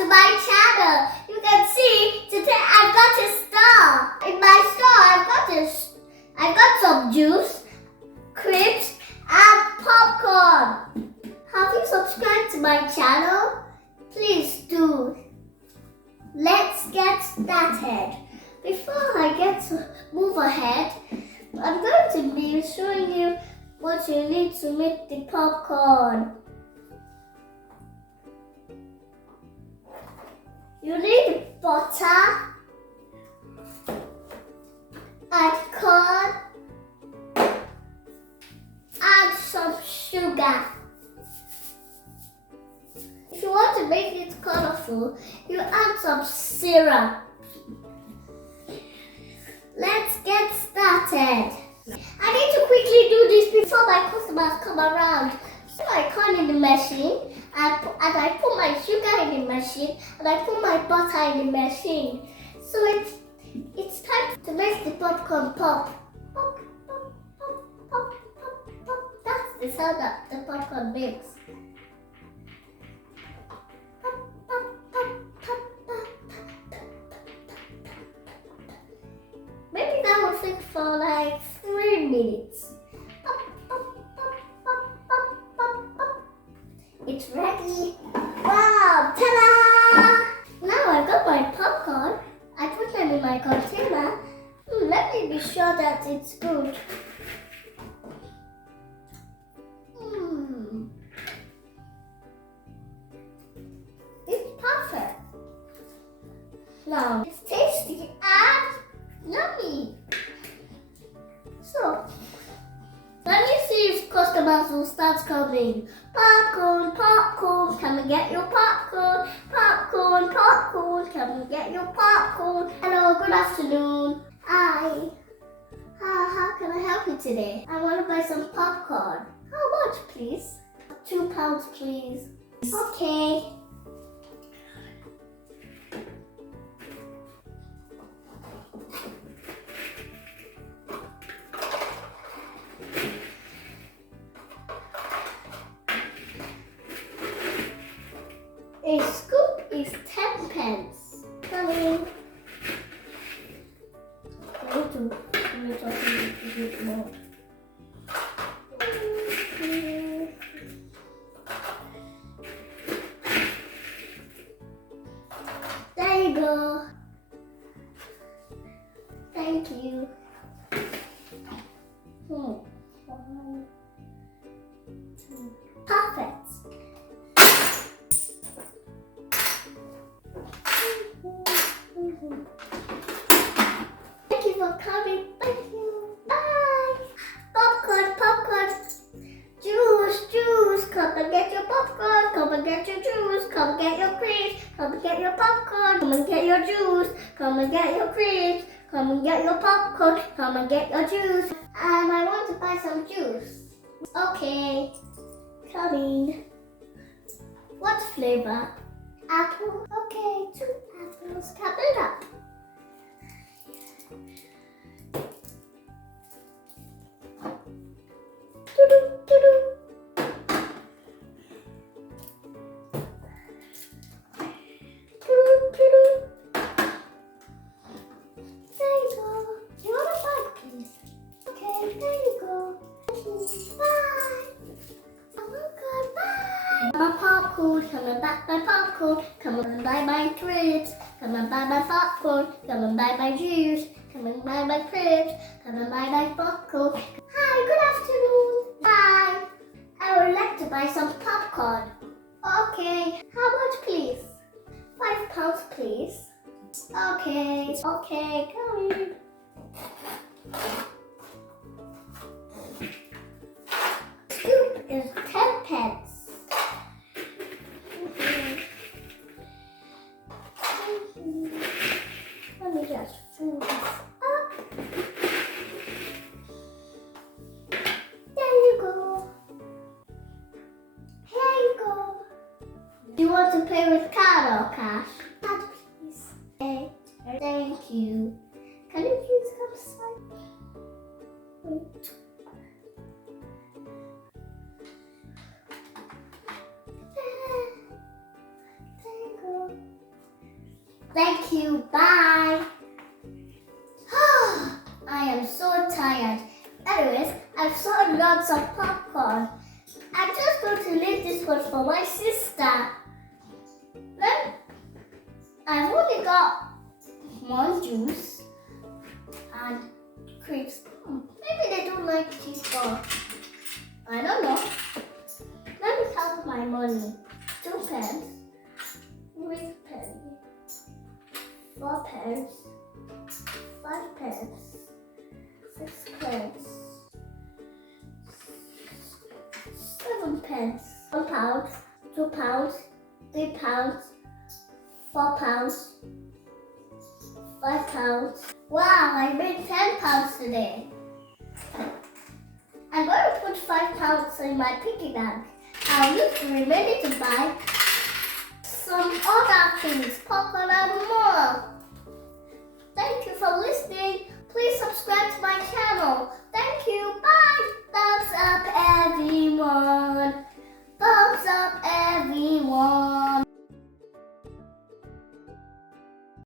to my channel. You can see today I've got a star. In my star I've got some juice, crisps and popcorn. Have you subscribed to my channel? Please do. Let's get started. Before I move ahead, I'm going to be showing you what you need to make the popcorn. You need butter, add corn, add some sugar. If you want to make it colorful, you add some syrup. Let's get started. I need to quickly do this before my customers come around. So I turn in the machine and I put my sugar in the machine and I put my butter in the machine. So it's time to make the popcorn pop. Pop, pop, pop, pop, pop, pop. That's the sound that the popcorn makes. Maybe that will take for like 3 minutes. It's ready. Wow! Ta-da! Now I've got my popcorn. I put them in my container. Let me be sure that it's good. It's perfect. Now it's tasty and yummy. So, let me see if customers will start coming. Popcorn, popcorn, come and get your popcorn. Popcorn, popcorn, come and get your popcorn. Hello, good afternoon. Hi. How can I help you today? I want to buy some popcorn. How much, please? £2, please. Okay. A scoop is 10 pence. Coming. I need to do more. There you go. Thank you. Perfect. Thank you for coming. Thank you. Bye. Popcorn, popcorn. Juice, juice. Come and get your popcorn. Come and get your juice. Come get your crisps. Come and get your popcorn. Come and get your juice. Come and get your crisps. Come and get your popcorn. Come and get your juice. And I want to buy some juice. Okay. Coming. What flavor? Apple. Okay, 2 apples. Cut it up. There you go. You want a bag, please? Okay, there you go. Bye. Oh my God, bye. My popcorn, come and buy my popcorn. Come and buy my crisps. Come and buy my popcorn. Come and buy my juice. Come and buy my crisps. Come and buy my popcorn. Hi, good afternoon. Hi. I would like to buy some popcorn. Okay. How much, please? £5, please. Okay. Okay, coming. Scoop is 10 pence. Let me just fill this up. There you go. Here you go. Do you want to pay with card or cash? Card, please. Okay. Thank you. Can you please come slide? Wait. There you go. Thank you. Bye. I am so tired. Anyways, I've sold lots of popcorn. I'm just going to leave this one for my sister. Then I've only got more juice and crisps. Maybe they don't like cheese ball. I don't know. Let me count my money. 2 pence, 3 pence, 4 pence, 5 pence, 6 pence, 7 pence, 1 pound, 2 pounds, 3 pounds, 4 pounds, 5 pounds. Wow, I made 10 pounds today. I'm going to put 5 pounds in my piggy bank. I'll use the remaining to buy some other things, popcorn and more. Thank you for listening. Please subscribe.